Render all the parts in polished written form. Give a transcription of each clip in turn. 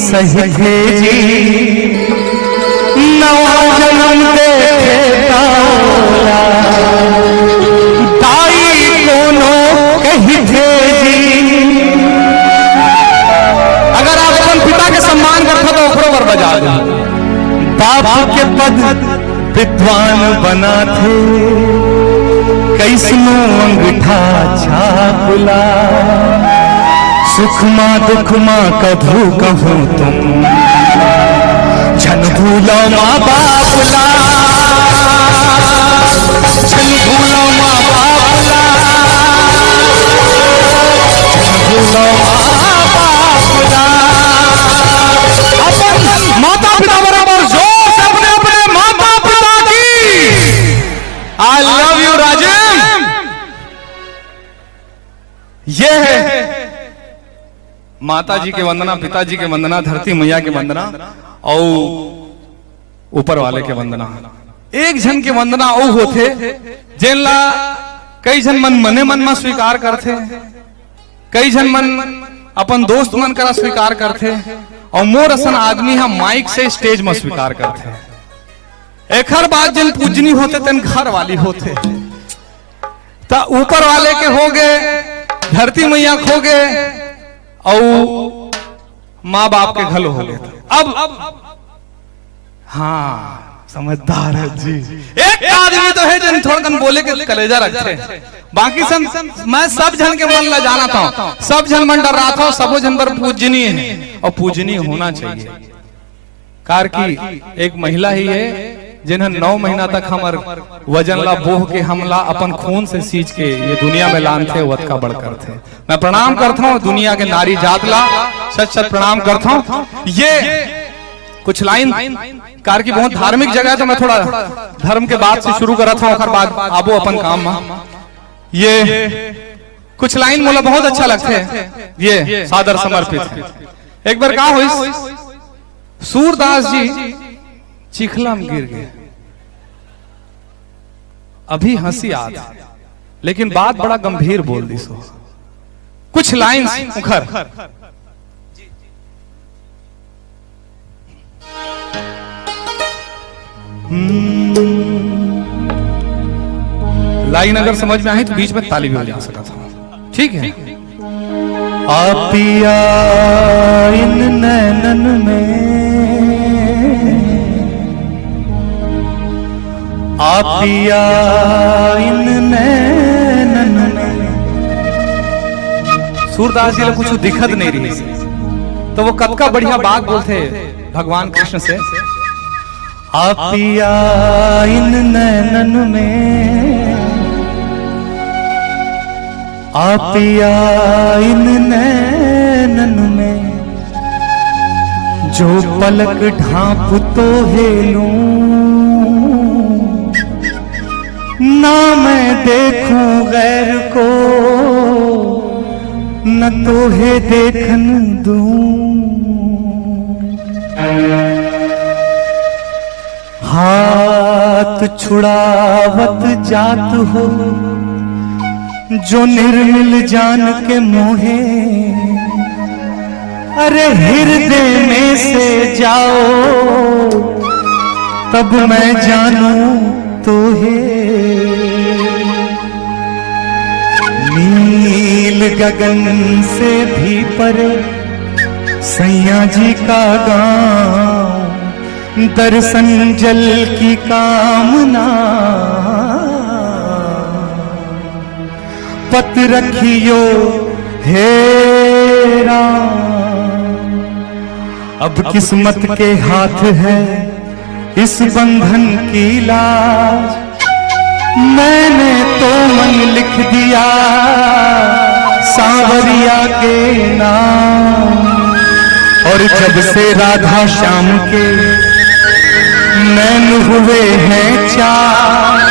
सही थे जी, नवा जन्म देखे तारा, दाई दोनों कही थे जी। अगर आप अपन पिता के सम्मान करते तो ओखरों पर बजा दे। बाप के पद विद्वान बना थे, कैसनो अंगूठा छापुला, सुख मां दुख मां कभू कहूं तुम, छन भूलो मां बाप ला, छन भूलो मां बाप ला, छन भूलो मां बाप ला। अपन माता पिता बराबर जोर से अपने अपने माता पिता की आई लव यू राजन। ये है माता जी के वंदना, पिताजी के वंदना, धरती मैया के वंदना और ऊपर वाले के वंदना। एक जन के वंदना ओ होते जेनला कई जन मन मने मन में स्वीकार करते, कई जन मन अपन दोस्त मन करा स्वीकार करते और मोर असन आदमी हम माइक से स्टेज में स्वीकार करते। एक हर बात जन पूजनी होते तेन घर वाली होते, ता ऊपर वाले के हो गए, धरती मैया खो गए और माँ बाप के घल हो गए। अब हाँ समझदार है जी। एक आदमी तो है जन थोड़कन बोले के कलेजा रखे, बाकी सब मैं सब जन के मन ला जाना था, सब जन मन डर रहा था, सबो जन पर पूजनीय है और पूजनीय होना चाहिए। कार की एक महिला ही है जिन्हें 9 महीना तक हमार वजन ला बोह के हमला अपन खून से सींच के ये दुनिया में लान थे, वत का बढ़कर थे। मैं प्रणाम करता हूँ दुनिया के नारी जात ला, सच सच प्रणाम करता हूँ। ये कुछ लाइन कार की बहुत धार्मिक जगह है तो मैं थोड़ा धर्म के बाद से शुरू कर रहा था, और बाद आबो अपन काम में। ये कुछ लाइन मोला बहुत अच्छा लगते है, ये सादर समर्पित है। एक बार कहा हुई सूरदास जी चिखला में गिर गए, अभी हंसी आती लेकिन बात बड़ा गंभीर बोल दी सो। कुछ लाइंस उखर लाइन अगर समझ में आई तो बीच में ताली भी हो जा सकता था, ठीक है। आपिया इन नैनन में, आपिया इन नैनन में। सूरदास जी कुछ दिखत नहीं रही तो वो कब का बढ़िया बात बोलते भगवान कृष्ण से, आपिया इन नैनन में, आपिया इन नैनन में, जो पलक ढांप तो हेलूं, ना मैं देखूं गैर को, न तो है देखन दूं। हाथ छुड़ावत जात हो जो निर्मिल जान के मोहे, अरे हृदय में से जाओ तब मैं जानूं तो है। नील गगन से भी परे सैया जी का गांव, दर्शन जल की कामना, पत रखियो हे राम। अब किस्मत के हाथ है इस बंधन की लाज, मैंने तो मन लिख दिया सांवरिया के नाम। और जब से राधा श्याम के नैन हुए हैं चार,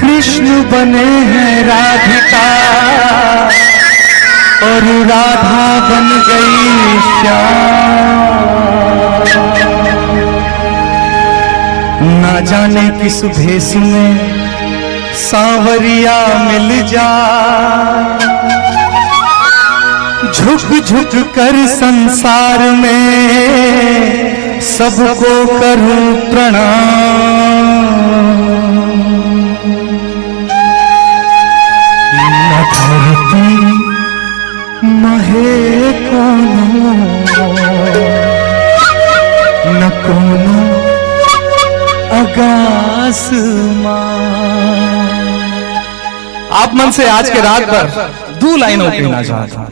कृष्ण बने हैं राधिका और राधा बन गई श्याम। ना जाने किस भेष में सांवरिया मिल जा, झुक झुक कर संसार में सबको करूं प्रणाम। न धरती महे कोनो न कोनो आसमां। आप मन से आज के रात भर 2 लाइनों कहना चाहता हूं।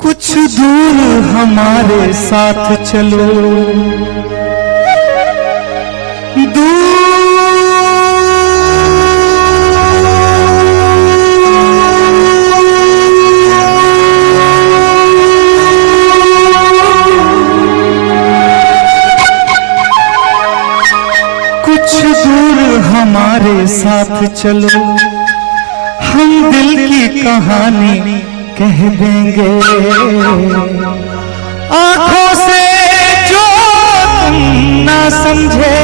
कुछ दूर हमारे साथ चलो, कुछ दूर हमारे साथ चलो, हम दिल की कहानी कह देंगे। आंखों से जो तुम ना समझे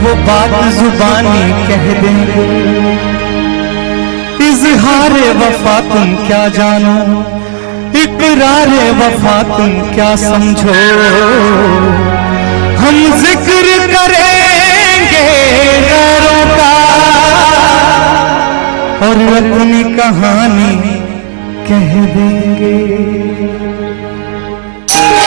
वो बात जुबानी कह देंगे। इजहारे वफा तुम क्या जानो, इकरारे वफा तुम क्या समझो। हम जिक्र करेंगे गैरों का और अपनी कहानी कह देंगे।